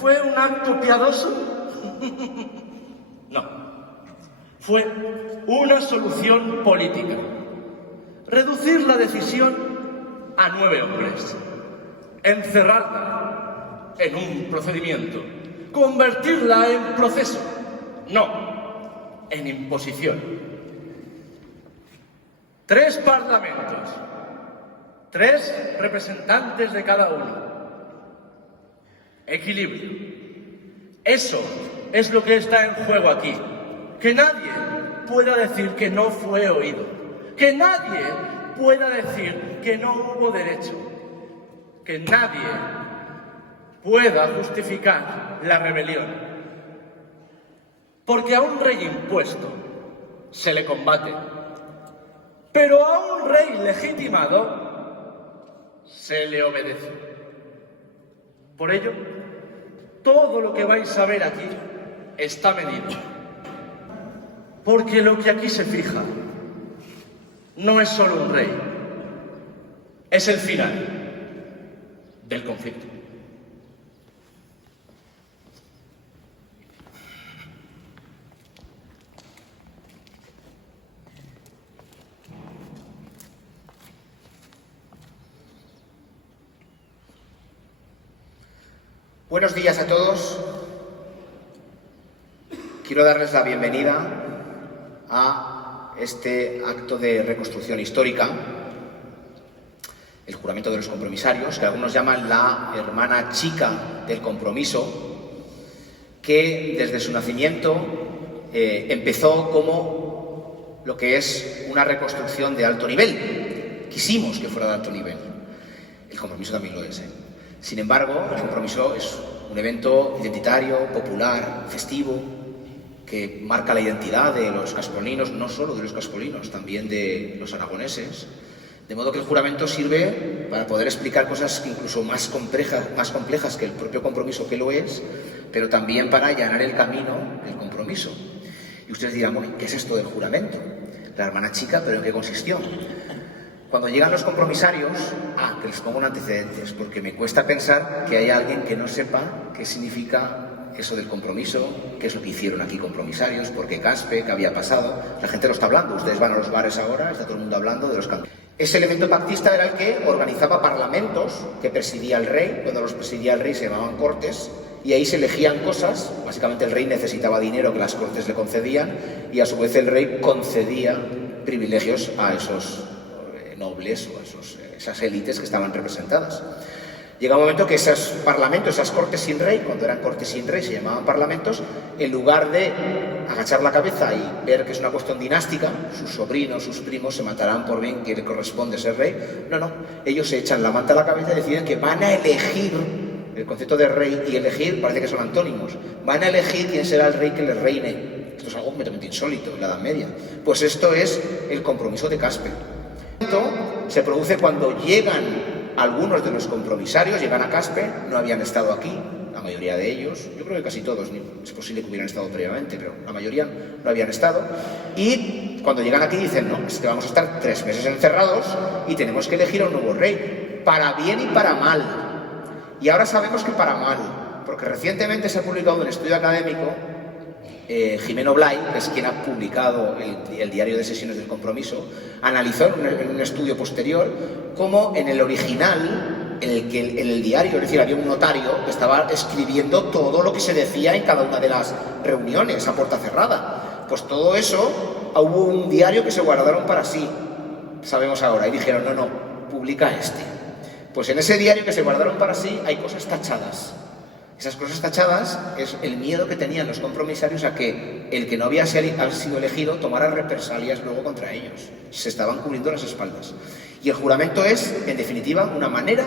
¿Fue un acto piadoso? No. Fue una solución política. Reducir la decisión a 9 hombres. Encerrarla en un procedimiento. Convertirla en proceso. No, en imposición. 3 parlamentos. 3 representantes de cada uno. Equilibrio. Eso es lo que está en juego aquí. Que nadie pueda decir que no fue oído. Que nadie pueda decir que no hubo derecho. Que nadie pueda justificar la rebelión. Porque a un rey impuesto se le combate. Pero a un rey legitimado se le obedece. Por ello, todo lo que vais a ver aquí está medido. Porque lo que aquí se fija no es solo un rey, es el final del conflicto. Buenos días a todos. Quiero darles la bienvenida a este acto de reconstrucción histórica, el juramento de los compromisarios, que algunos llaman la hermana chica del compromiso, que desde su nacimiento empezó como lo que es una reconstrucción de alto nivel. Quisimos que fuera de alto nivel. El compromiso también lo es, Sin embargo, el compromiso es un evento identitario, popular, festivo, que marca la identidad de los caspolinos, no solo de los caspolinos, también de los aragoneses. De modo que el juramento sirve para poder explicar cosas incluso más complejas que el propio compromiso, que lo es, pero también para allanar el camino del compromiso. Y ustedes dirán, bueno, ¿qué es esto del juramento? La hermana chica, ¿pero en qué consistió? Cuando llegan los compromisarios, que les pongo un antecedentes, porque me cuesta pensar que haya alguien que no sepa qué significa eso del compromiso, qué es lo que hicieron aquí compromisarios, por qué Caspe, qué había pasado. La gente lo está hablando, ustedes van a los bares ahora, está todo el mundo hablando de los cambios. Ese elemento pactista era el que organizaba parlamentos que presidía el rey. Cuando los presidía el rey se llamaban cortes, y ahí se elegían cosas. Básicamente el rey necesitaba dinero que las cortes le concedían, y a su vez el rey concedía privilegios a esos nobles o esas élites que estaban representadas. Llega un momento que esos parlamentos, esas cortes sin rey, cuando eran cortes sin rey se llamaban parlamentos, en lugar de agachar la cabeza y ver que es una cuestión dinástica, sus sobrinos, sus primos se matarán por bien que le corresponde ser rey. No, ellos se echan la manta a la cabeza y deciden que van a elegir. El concepto de rey y elegir parece que son antónimos. Van a elegir quién será el rey que les reine. Esto es algo completamente insólito en la Edad Media. Pues esto es el compromiso de Caspe. Esto se produce cuando llegan algunos de los compromisarios, llegan a Caspe, no habían estado aquí, la mayoría de ellos, yo creo que casi todos, es posible que hubieran estado previamente, pero la mayoría no habían estado, y cuando llegan aquí dicen, no, es que vamos a estar 3 meses encerrados y tenemos que elegir a un nuevo rey, para bien y para mal. Y ahora sabemos que para mal, porque recientemente se ha publicado un estudio académico, Jimeno Blay, que es quien ha publicado el diario de sesiones del compromiso, analizó en un estudio posterior cómo en el original, en el diario, es decir, había un notario que estaba escribiendo todo lo que se decía en cada una de las reuniones a puerta cerrada. Pues todo eso, hubo un diario que se guardaron para sí, sabemos ahora, y dijeron, no, publica este. Pues en ese diario que se guardaron para sí hay cosas tachadas. Esas cosas tachadas es el miedo que tenían los compromisarios a que el que no había sido elegido tomara represalias luego contra ellos. Se estaban cubriendo las espaldas. Y el juramento es, en definitiva, una manera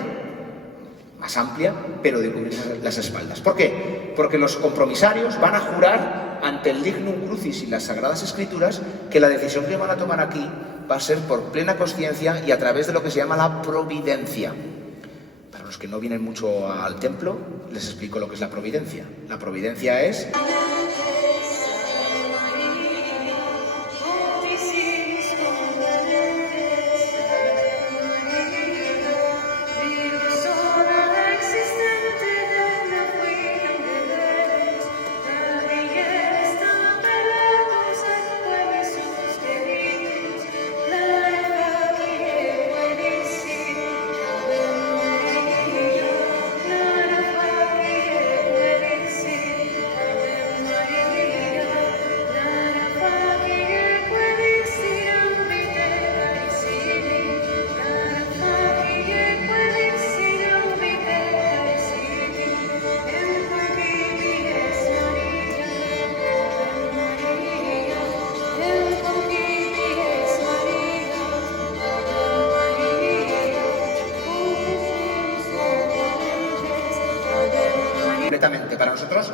más amplia, pero de cubrir las espaldas. ¿Por qué? Porque los compromisarios van a jurar ante el Lignum Crucis y las Sagradas Escrituras que la decisión que van a tomar aquí va a ser por plena consciencia y a través de lo que se llama la providencia. Para los que no vienen mucho al templo, les explico lo que es la providencia. La providencia es... completamente. Para nosotros,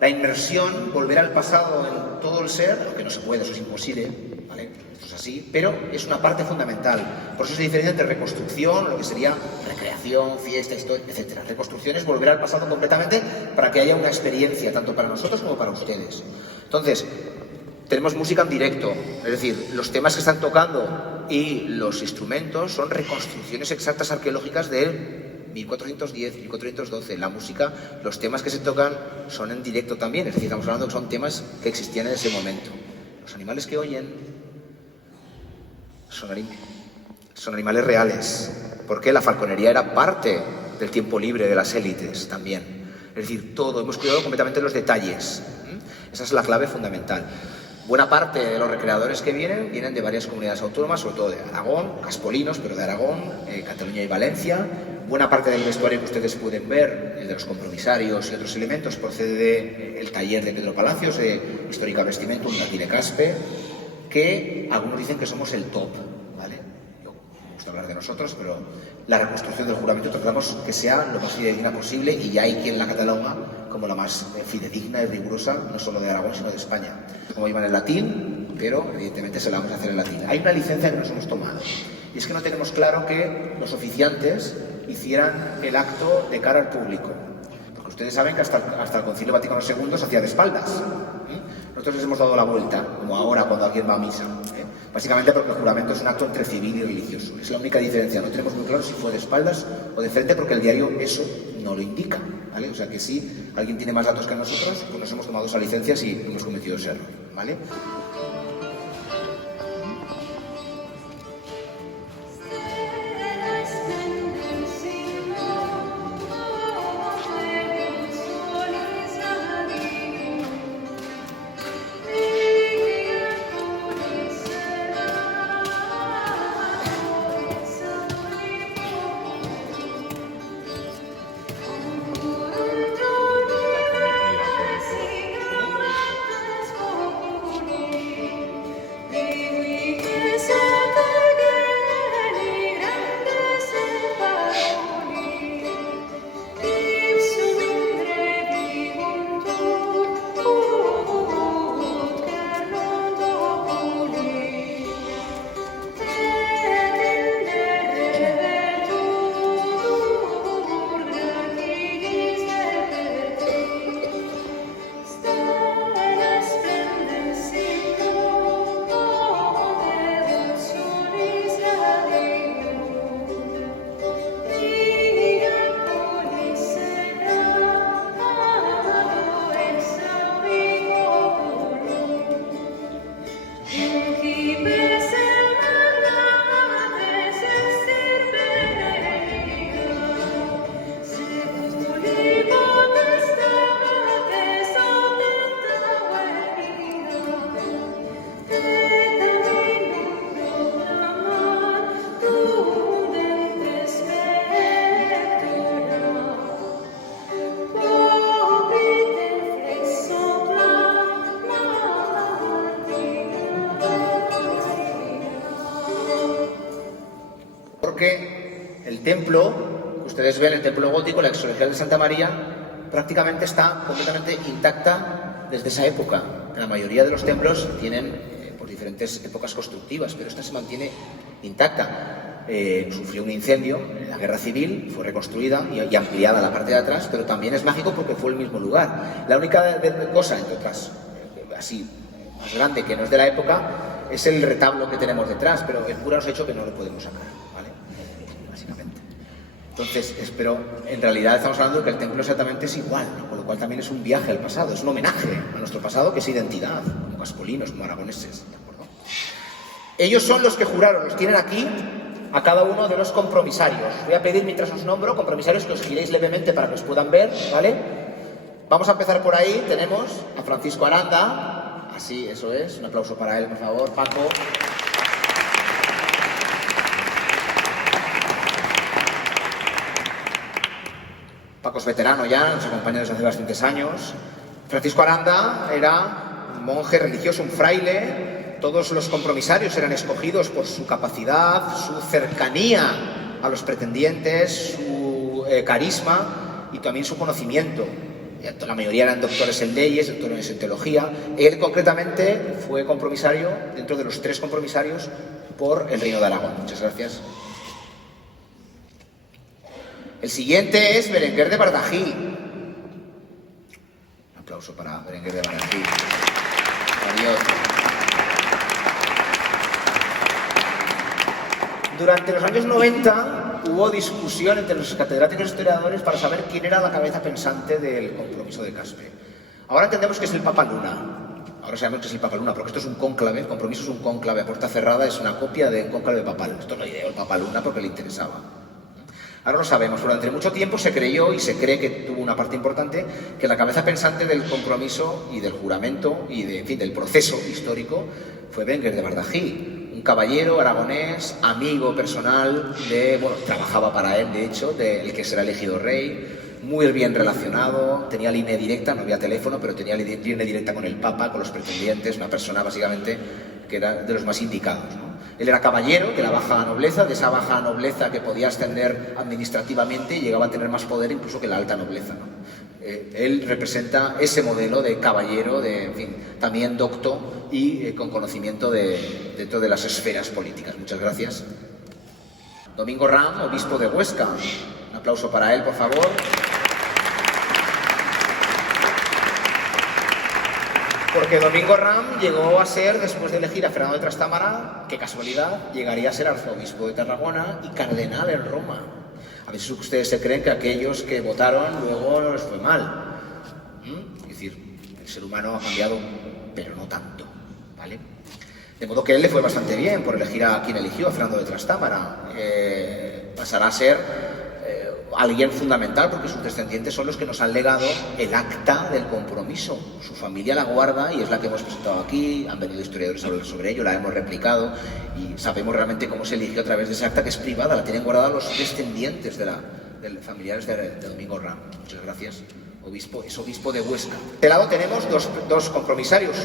la inmersión, volver al pasado en todo el ser, aunque no se puede, eso es imposible, ¿vale? Esto es así, pero es una parte fundamental. Por eso se diferencia entre reconstrucción, lo que sería recreación, fiesta, historia, etc. Reconstrucción es volver al pasado completamente para que haya una experiencia, tanto para nosotros como para ustedes. Entonces, tenemos música en directo, es decir, los temas que están tocando y los instrumentos son reconstrucciones exactas arqueológicas de 1410, 1412. La música, los temas que se tocan son en directo también, es decir, estamos hablando que son temas que existían en ese momento. Los animales que oyen son animales reales, porque la falconería era parte del tiempo libre de las élites también. Es decir, todo, hemos cuidado completamente los detalles. Esa es la clave fundamental. Buena parte de los recreadores que vienen de varias comunidades autónomas, sobre todo de Aragón, caspolinos, pero de Aragón, Cataluña y Valencia. Buena parte del vestuario que ustedes pueden ver, el de los compromisarios y otros elementos, procede del taller de Pedro Palacios, de Histórica Vestimentum, Latine Caspe, que algunos dicen que somos el top, ¿vale? Yo me gusta hablar de nosotros, pero la reconstrucción del juramento tratamos que sea lo más fidedigna posible, y ya hay quien la cataloga como la más fidedigna y rigurosa, no solo de Aragón, sino de España. Como iban en latín, pero evidentemente se la vamos a hacer en latín. Hay una licencia que nos hemos tomado, y es que no tenemos claro que los oficiantes hicieran el acto de cara al público, porque ustedes saben que hasta el Concilio Vaticano II se hacía de espaldas. Nosotros les hemos dado la vuelta, como ahora cuando alguien va a misa, básicamente porque el juramento es un acto entre civil y religioso. Es la única diferencia. No tenemos muy claro si fue de espaldas o de frente, porque el diario eso no lo indica, ¿vale? O sea que si alguien tiene más datos que nosotros, pues nos hemos tomado esa licencia si hemos cometido ese error, ¿vale? Porque el templo, que ustedes ven, el templo gótico, la exorcía de Santa María, prácticamente está completamente intacta desde esa época. La mayoría de los templos tienen por diferentes épocas constructivas, pero esta se mantiene intacta. Sufrió un incendio en la Guerra Civil, fue reconstruida y ampliada la parte de atrás, pero también es mágico porque fue el mismo lugar. La única cosa, entre otras, así más grande, que no es de la época, es el retablo que tenemos detrás, pero el cura nos ha hecho que no lo podemos sacar, ¿vale? Básicamente. Entonces, pero en realidad estamos hablando de que el templo exactamente es igual, ¿no? Con lo cual también es un viaje al pasado, es un homenaje a nuestro pasado, que es identidad, como caspolinos, como aragoneses, ¿de acuerdo? Ellos son los que juraron, los tienen aquí, a cada uno de los compromisarios. Voy a pedir, mientras os nombro, compromisarios, que os giréis levemente para que os puedan ver, ¿vale? Vamos a empezar por ahí. Tenemos a Francisco Aranda. Así, eso es. Un aplauso para él, por favor. Paco. Paco es veterano ya, nos acompaña desde hace bastantes años. Francisco Aranda era un monje religioso, un fraile. Todos los compromisarios eran escogidos por su capacidad, su cercanía a los pretendientes, su carisma y también su conocimiento la mayoría eran doctores en leyes, doctores en teología. Él concretamente fue compromisario, dentro de los 3 compromisarios, por el Reino de Aragón. Muchas gracias. El siguiente es Berenguer de Bardají. Un aplauso para Berenguer de Bardají. Adiós. Durante los años 90 hubo discusión entre los catedráticos historiadores para saber quién era la cabeza pensante del compromiso de Caspe. Ahora entendemos que es el Papa Luna. Ahora sabemos que es el Papa Luna, porque esto es un cónclave, el compromiso es un cónclave a puerta cerrada, es una copia del cónclave papal. Esto lo ideó el Papa Luna porque le interesaba. Ahora lo sabemos, pero durante mucho tiempo se creyó y se cree que tuvo una parte importante que la cabeza pensante del compromiso y del juramento y en fin, del proceso histórico fue Berenguer de Bardají. Un caballero aragonés, amigo personal trabajaba para él, de hecho, del que será elegido rey, muy bien relacionado, tenía línea directa, no había teléfono, pero tenía línea directa con el Papa, con los pretendientes, una persona básicamente que era de los más indicados, ¿no? Él era caballero de la baja nobleza, de esa baja nobleza que podía ascender administrativamente y llegaba a tener más poder incluso que la alta nobleza, ¿no? Él representa ese modelo de caballero, en fin, también docto y con conocimiento dentro de las esferas políticas. Muchas gracias. Domingo Ram, obispo de Huesca. Un aplauso para él, por favor. Porque Domingo Ram llegó a ser, después de elegir a Fernando de Trastámara, qué casualidad, llegaría a ser arzobispo de Tarragona y cardenal en Roma. A veces ustedes se creen que aquellos que votaron luego no les fue mal. Es decir, el ser humano ha cambiado, pero no tanto, ¿vale? De modo que a él le fue bastante bien por elegir a quien eligió, a Fernando de Trastámara. Pasará a ser alguien fundamental porque sus descendientes son los que nos han legado el acta del compromiso. Su familia la guarda y es la que hemos presentado aquí, han venido historiadores a hablar sobre ello, la hemos replicado y sabemos realmente cómo se eligió a través de esa acta que es privada, la tienen guardada los descendientes de familiares de Domingo Ram. Muchas gracias. Obispo, es obispo de Huesca. De este lado tenemos dos compromisarios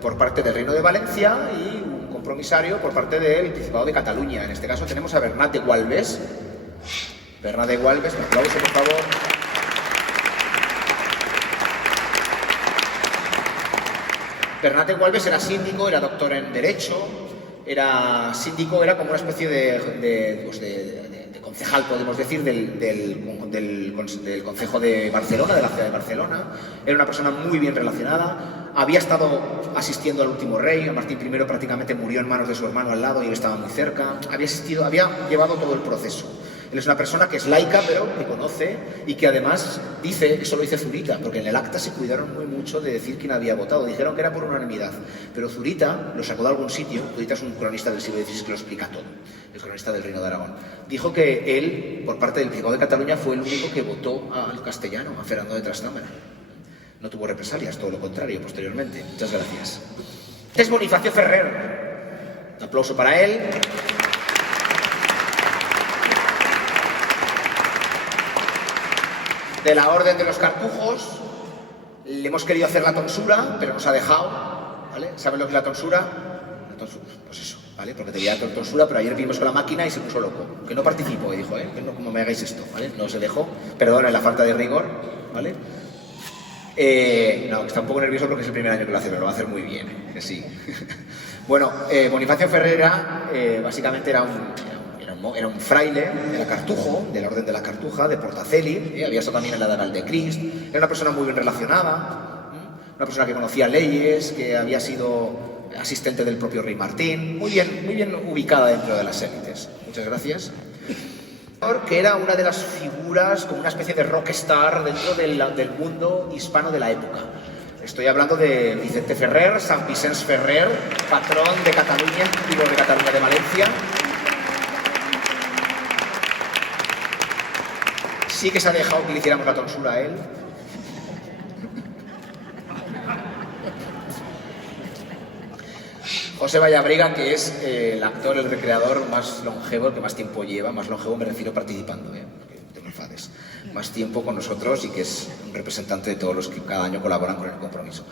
por parte del Reino de Valencia y un compromisario por parte del Principado de Cataluña. En este caso tenemos a Bernat de Gualbes. Bernat de Gualbes, un aplauso, por favor. Bernat de Gualbes era síndico, era doctor en Derecho, era síndico, era como una especie de concejal, podemos decir, del Concejo de Barcelona, de la ciudad de Barcelona. Era una persona muy bien relacionada, había estado asistiendo al último rey, a Martín I prácticamente murió en manos de su hermano al lado y él estaba muy cerca, había llevado todo el proceso. Él es una persona que es laica, pero que conoce y que además dice, eso lo dice Zurita, porque en el acta se cuidaron muy mucho de decir quién había votado. Dijeron que era por unanimidad, pero Zurita lo sacó de algún sitio. Zurita es un cronista del siglo XVI que lo explica todo, el cronista del Reino de Aragón. Dijo que él, por parte del Principado de Cataluña, fue el único que votó al castellano, a Fernando de Trastámara. No tuvo represalias, todo lo contrario, posteriormente. Muchas gracias. Este es Bonifacio Ferrer. Un aplauso para él. De la Orden de los Cartujos, le hemos querido hacer la tonsura, pero nos ha dejado, ¿vale? ¿Saben lo que es la tonsura? Pues eso, ¿vale? Porque te voy a dar tonsura, pero ayer vimos con la máquina y se puso loco. Que no participó, y dijo, que no, como me hagáis esto, ¿vale? No se dejó, perdón, en la falta de rigor, ¿vale? No, está un poco nervioso porque es el primer año que lo hace, pero lo va a hacer muy bien, que sí. Bueno, Bonifacio Ferrera básicamente era un fraile de la Cartujo, de la Orden de la Cartuja, de Portaceli, había estado también en la de Valdecrist, era una persona muy bien relacionada, una persona que conocía leyes, que había sido asistente del propio rey Martín, muy bien ubicada dentro de las élites. Muchas gracias. Que era una de las figuras, como una especie de rockstar dentro del mundo hispano de la época. Estoy hablando de Vicente Ferrer, Sant Vicenç Ferrer, patrón de Cataluña, digo de Cataluña de Valencia. Sí que se ha dejado que le hiciéramos la tonsura a él. José Vallabriga, que es el actor, el recreador más longevo, el que más tiempo lleva, más longevo me refiero participando, porque te me enfades, más tiempo con nosotros y que es un representante de todos los que cada año colaboran con el compromiso.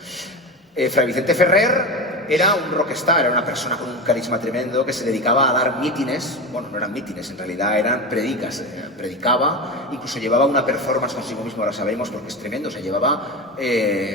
Fray Vicente Ferrer era un rockstar, era una persona con un carisma tremendo que se dedicaba a dar mítines. Bueno, no eran mítines, en realidad eran predicas. Predicaba, incluso llevaba una performance consigo mismo, ahora sabemos porque es tremendo. O sea, llevaba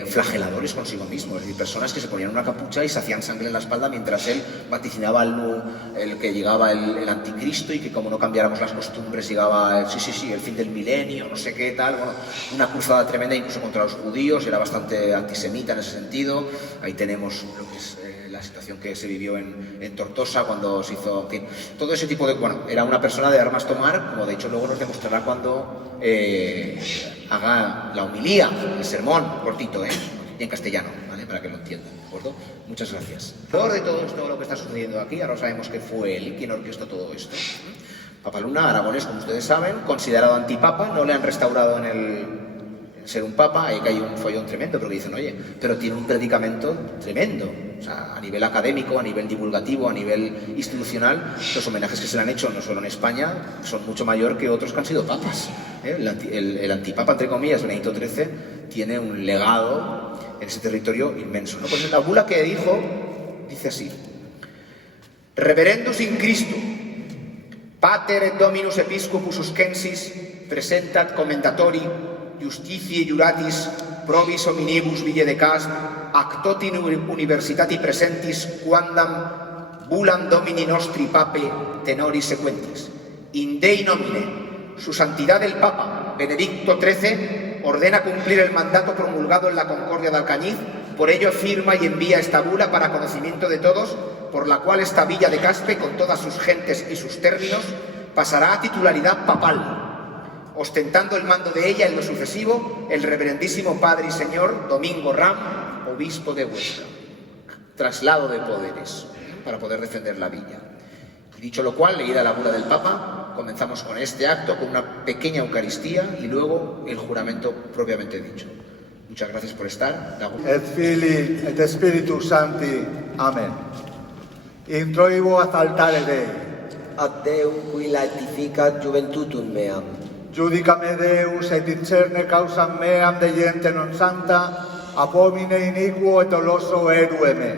flageladores consigo mismo, es decir, personas que se ponían una capucha y se hacían sangre en la espalda mientras él vaticinaba el que llegaba el anticristo y que como no cambiáramos las costumbres llegaba el fin del milenio, no sé qué tal. Bueno, una cruzada tremenda incluso contra los judíos, era bastante antisemita en ese sentido. Ahí tenemos lo que es la situación que se vivió en Tortosa cuando se hizo, en fin, todo ese tipo de... Bueno, era una persona de armas tomar, como de hecho luego nos demostrará cuando haga la homilía, el sermón, cortito, y en castellano, ¿vale? Para que lo entiendan, ¿de acuerdo? Muchas gracias. Alrededor de todo esto, lo que está sucediendo aquí, ahora sabemos que fue él quien orquestó todo esto. Papa Luna, aragonés, como ustedes saben, considerado antipapa, no le han restaurado en ser un papa, ahí que hay un follón tremendo, porque dicen, oye, pero tiene un predicamento tremendo, o sea, a nivel académico, a nivel divulgativo, a nivel institucional, los homenajes que se le han hecho, no solo en España, son mucho mayor que otros que han sido papas. El antipapa, entre comillas, Benedicto XIII, tiene un legado en ese territorio inmenso, ¿no? Pues en la bula que dijo, dice así: Reverendus in Christo, Pater et Dominus Episcopus Uscensis, presentat commendatori, Justitiae Juratis, probis hominibus villedecast, actoti universitati presentis, quandam bulam Domini nostri pape tenori sequentis. In Dei nomine, su santidad el Papa Benedicto XIII ordena cumplir el mandato promulgado en la Concordia de Alcañiz, por ello firma y envía esta bula para conocimiento de todos, por la cual esta villa de Caspe, con todas sus gentes y sus términos, pasará a titularidad papal, ostentando el mando de ella en lo sucesivo el reverendísimo Padre y Señor Domingo Ram, obispo de Huesca. Traslado de poderes para poder defender la villa. Y dicho lo cual, leída la bula del Papa, comenzamos con este acto, con una pequeña Eucaristía y luego el juramento propiamente dicho. Muchas gracias por estar. Et Filii et Spiritus Sancti. Amén. Introibo ad altare Dei. Ad Deum qui laetificat juventutum meam. Judicame Deus et incerne causam meam de gente non santa, abomine iniquo et doloso erue me.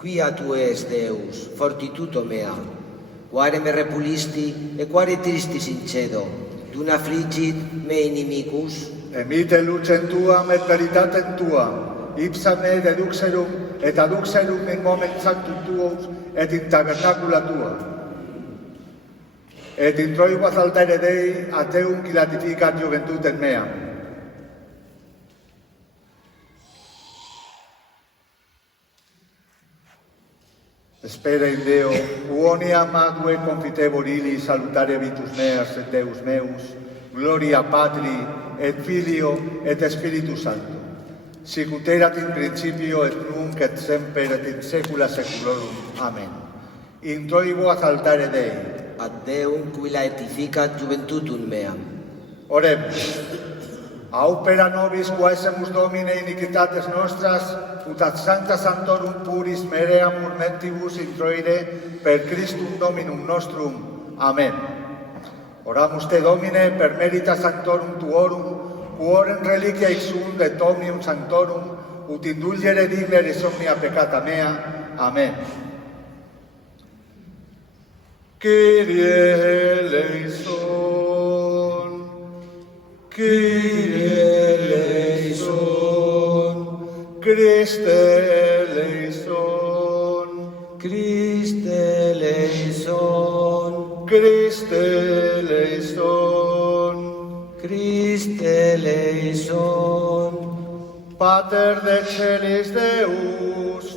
Quia tu es Deus, fortitudo mea, quare me repulisti e quare tristis incedo, duna frigid me inimicus. Emite lucem tuam et veritatem tuam, ipsa me deduxerum et aduxerum in moment sanctum tuus et in tabernacula tua. Et introibo ad altare Dei ad Deum qui laetificat juventutem meam. Spera in Deo, uonia mague confitevoli salutare vitus meas et Deus meus, gloria Patri et Filio et Spiritus Sancto, sicut erat in principio et nunc et semper et in saecula saeculorum. Amen. Introibo ad altare Dei. Ad Deum qui laetificat juventutum meam. Oremus. Aupera nobis quaesemus Domine iniquitates nostras, ut ad sancta sanctorum puris mereamur mentibus introire per Christum Dominum nostrum. Amen. Oramus te Domine per merita sanctorum tuorum, quorem reliquia exum et omnium sanctorum, ut indulgere dignere omnia peccata mea. Amen. Kyrie eleison, Kyrie eleison, Christe eleison, Christe eleison, Christe eleison, Christe eleison. Pater de celis Deus,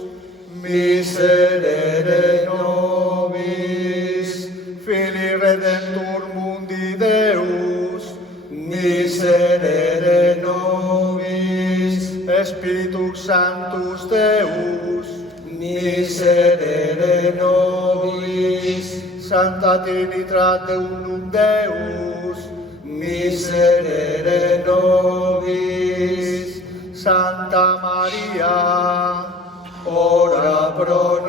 miserere nobis, Filii Redemptor mundi Deus, miserere nobis, Spiritus Sanctus Deus, miserere nobis, Sancta Trinitate Unum Deus, miserere nobis, Santa Maria, ora pro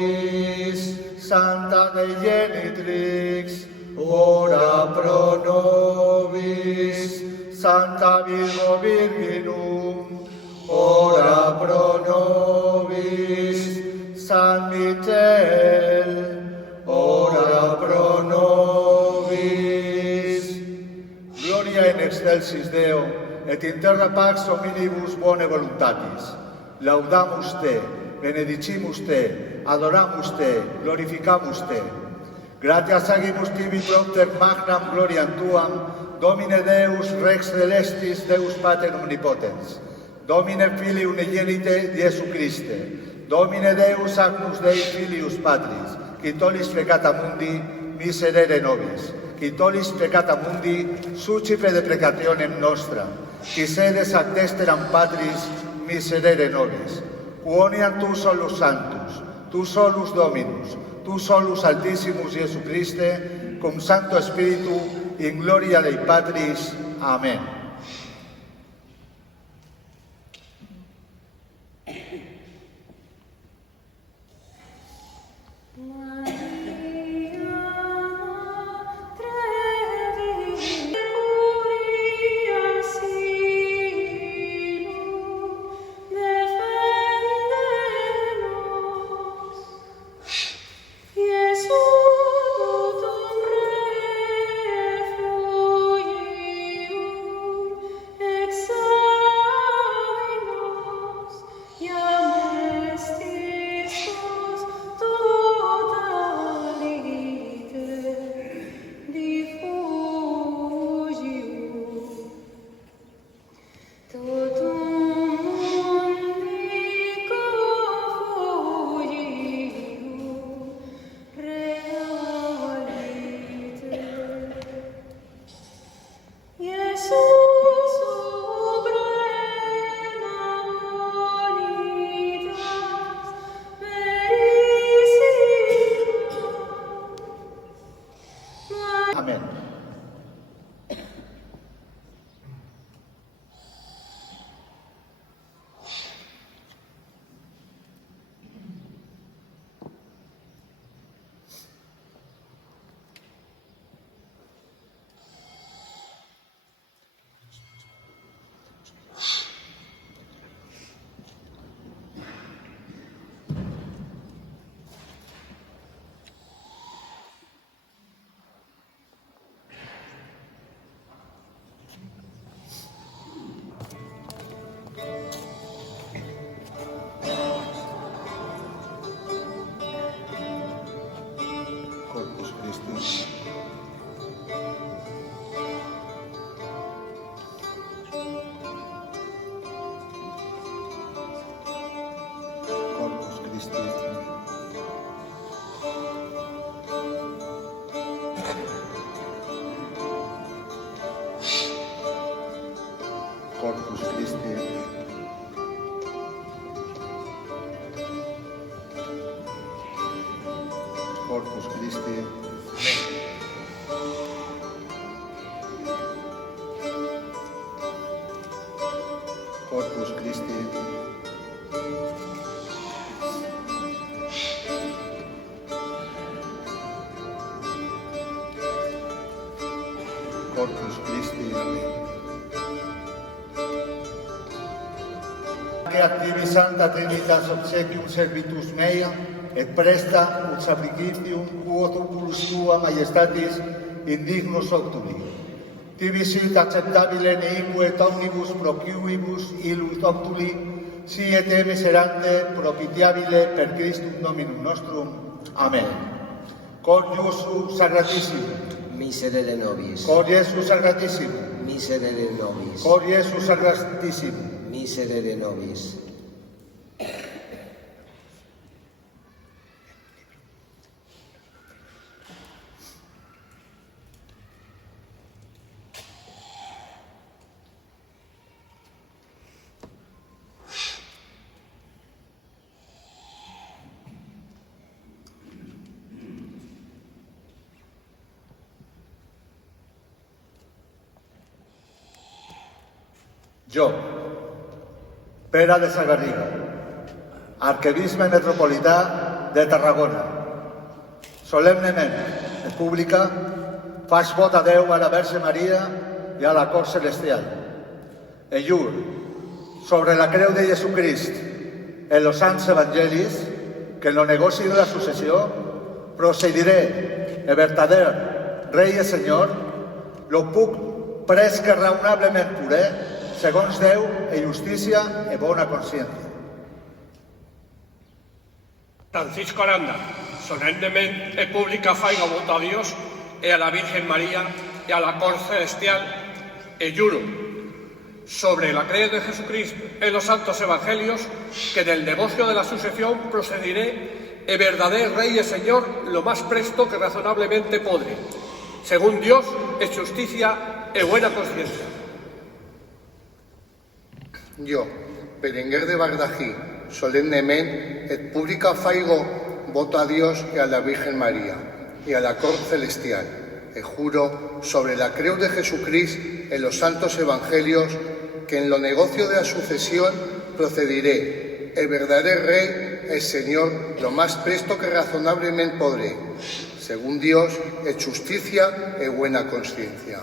nobis, Santa Dei Genitrix, ora pro nobis, Santa Virgo Virginum, ora pro nobis. San Miquel, ora pro nobis. Gloria in excelsis Deo, et in terra pax hominibus bone voluntatis. Laudamus te, benedicimus te, adoramus te, glorificamus te. Gratias agimus tibi propter magnam gloriam tuam, Domine Deus Rex Celestis, Deus Pater Omnipotens, Domine Filii Unigenite Iesu Christe, Domine Deus Agnus Dei Filius Patris, qui tollis peccata mundi, miserere nobis, qui tollis peccata mundi, sucipe deprecationem nostra, qui sedes ac dexteram Patris, miserere nobis, quoniam tu solus Sanctus, tu solus Dominus, tu solus Altissimus Iesu Christe, cum Sancto Spiritu, in gloria Dei Patris. Amén. Amén. Corpus Christi. Corpus Christi. Corpus Christi. Corpus Christi. Corpus Christi. Corpus Christi. Que activi Santa Trinitas obsequium servitus mea, et presta ut sacrificium quod oculus tua majestatis indignus octuli. Tibi sit acceptabile neique et omnibus procuibus illud octuli, si et te miserante propitiabile per Christum Dominum nostrum. Amen. Cor Iesu Sacratissimum. Miserere nobis. Cor Iesu Sacratissimum. Miserere nobis. Cor Iesu Sacratissimum. Miserere nobis. Yo, Pere de Sagarriga, arquebisbe metropolità de Tarragona, solemnement et pública, faig vot a Déu, a la Verge Maria i a la Cort Celestial. E jur sobre la creu de Jesucrist en los sants evangelis, que en lo negoci de la sucessió procediré el verdader rei i senyor, lo puc pres que raonablement puré, segons Déu e justícia e bona consciència. Francisco Aranda, solemnemente e pública faigo voto a Dios e a la Virgen María e a la Cor Celestial e juro sobre la creu de Jesucristo en los santos evangelios que del negocio de la sucesión procederé e verdadero Rey y Señor lo más presto que razonablemente podré, según Dios e justicia e buena conciencia. Jo, Berenguer de Bardají, solemnemente et pública faigo voto a Dios y a la Virgen María y a la Cor Celestial, e juro sobre la creu de Jesucristo en los santos evangelios que en lo negocio de la sucesión procederé, el verdadero Rey, el Señor, lo más presto que razonablemente podré, según Dios, e justicia e buena consciencia.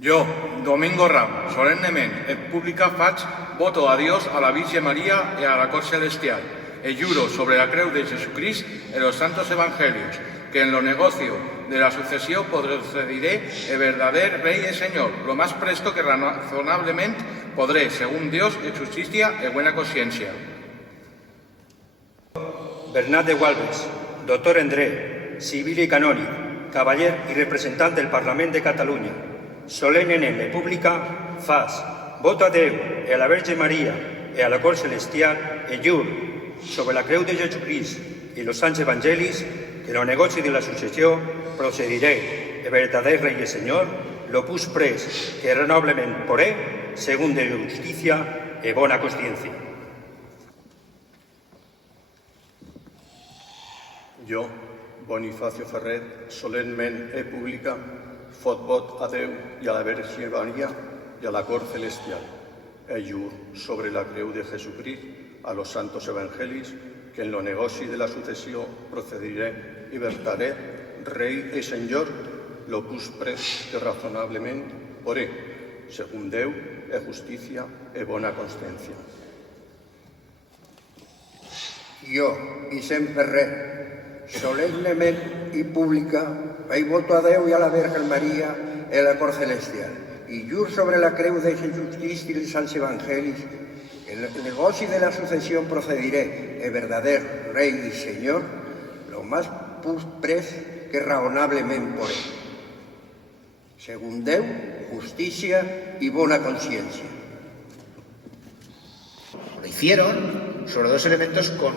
Jo, Domingo Ram, solemnemente et pública faig voto a Dios, a la Virgen María y a la Cor Celestial, e juro sobre la creu de Jesucristo en los santos evangelios, que en lo negocio de la sucesión procederé el verdadero Rey y Señor, lo más presto que razonablemente podré, según Dios, y justicia y buena conciencia. Bernat de Gualbes, doctor en Dret, civil y canónico, cavaller y representante del Parlamento de Cataluña, solemnemente pública, fas, voto a Déu y a la Virgen María y a la Cor Celestial e juro sobre la creu de Jesucristo y los santos evangelis que en lo negocio de la sucesión procederé el verdadero Rey y Señor, lo pus pres que razonablemente poré, según de justicia e buena consciencia. Jo, Bonifacio Ferrer, solemnemente e pública, fot vot a Déu i a la Verge Maria i a la Cor Celestial, e jur sobre la creu de Jesucrist, a los santos evangelis, que en lo negoci de la sucesión procederé y verdaré, Rey y Señor, lo pus pres que razonablemente poré, según Déu, e justicia e bona consciencia. Jo, Vicent Ferrer, solemnemente y pública, faig voto a Déu y a la Virgen María y a la Cor Celestial, y jur sobre la creu de Jesucristo y los santos evangelis, en el negocio de la sucesión procederé, el verdadero Rey y Señor, lo más pres que razonablemente poré, según Déu, justicia y buena conciencia. Lo hicieron sobre dos elementos con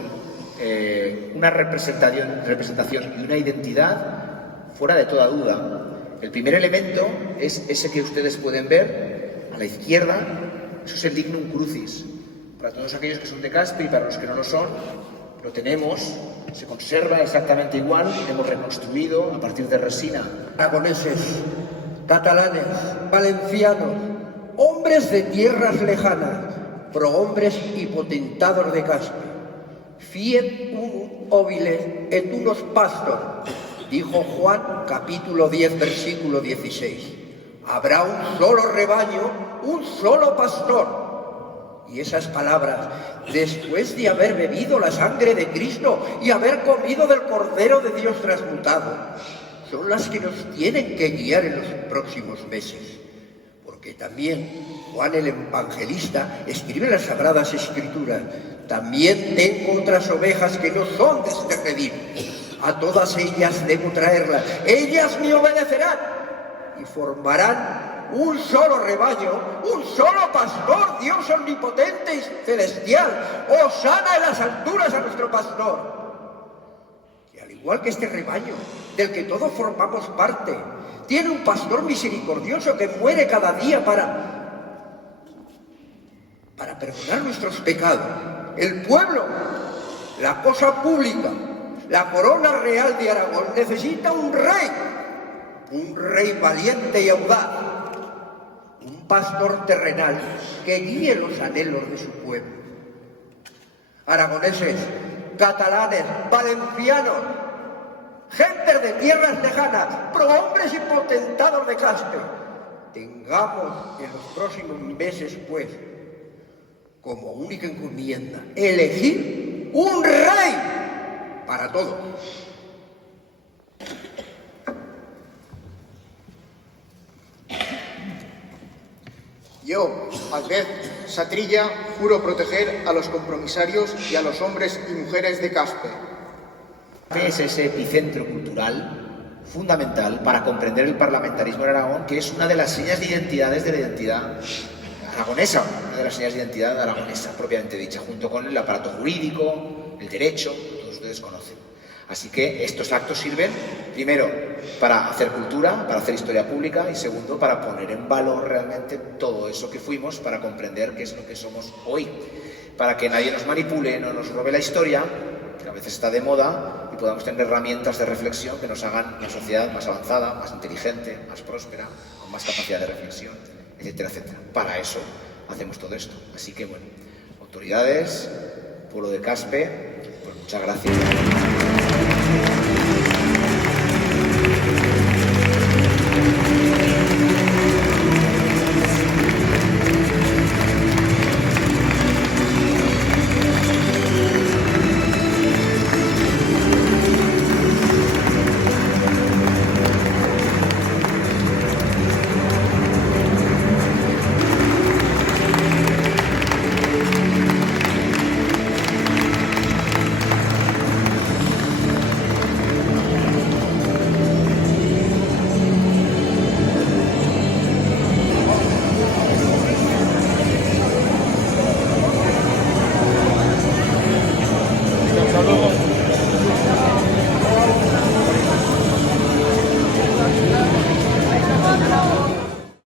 una representación y una identidad fuera de toda duda. El primer elemento es ese que ustedes pueden ver a la izquierda, eso es el Dignum Crucis. Para todos aquellos que son de Caspe y para los que no lo son, lo tenemos, se conserva exactamente igual, hemos reconstruido a partir de resina. Aragoneses, catalanes, valencianos, hombres de tierras lejanas, prohombres y potentados de Caspe, fiet unum oviles et unos pastor, dijo Juan capítulo 10 versículo 16. Habrá un solo rebaño, un solo pastor. Y esas palabras, después de haber bebido la sangre de Cristo y haber comido del Cordero de Dios transmutado, son las que nos tienen que guiar en los próximos meses. Porque también Juan el Evangelista escribe en las Sagradas Escrituras: también tengo otras ovejas que no son de este redil. A todas ellas debo traerlas. Ellas me obedecerán y formarán un solo rebaño, un solo pastor, Dios omnipotente y celestial. Hosana en las alturas a nuestro pastor. Y al igual que este rebaño, del que todos formamos parte, tiene un pastor misericordioso que muere cada día para perdonar nuestros pecados. El pueblo, la cosa pública, la corona real de Aragón necesita un rey valiente y audaz, un pastor terrenal que guíe los anhelos de su pueblo. Aragoneses, catalanes, valencianos, gentes de tierras lejanas, prohombres y potentados de Caspe, tengamos en los próximos meses, pues, como única encomienda, elegir un rey para todos. Yo, Albert Satrilla, juro proteger a los compromisarios y a los hombres y mujeres de Caspe. Es ese epicentro cultural fundamental para comprender el parlamentarismo en Aragón, que es una de las señas de identidades de la identidad aragonesa, una de las señas de identidad aragonesa propiamente dicha, junto con el aparato jurídico, el derecho, que todos ustedes conocen. Así que estos actos sirven, primero, para hacer cultura, para hacer historia pública, y segundo, para poner en valor realmente todo eso que fuimos, para comprender qué es lo que somos hoy, para que nadie nos manipule, no nos robe la historia, que a veces está de moda, y podamos tener herramientas de reflexión que nos hagan una sociedad más avanzada, más inteligente, más próspera, con más capacidad de reflexión, etcétera, etcétera. Para eso hacemos todo esto. Así que, bueno, autoridades, pueblo de Caspe, pues muchas gracias.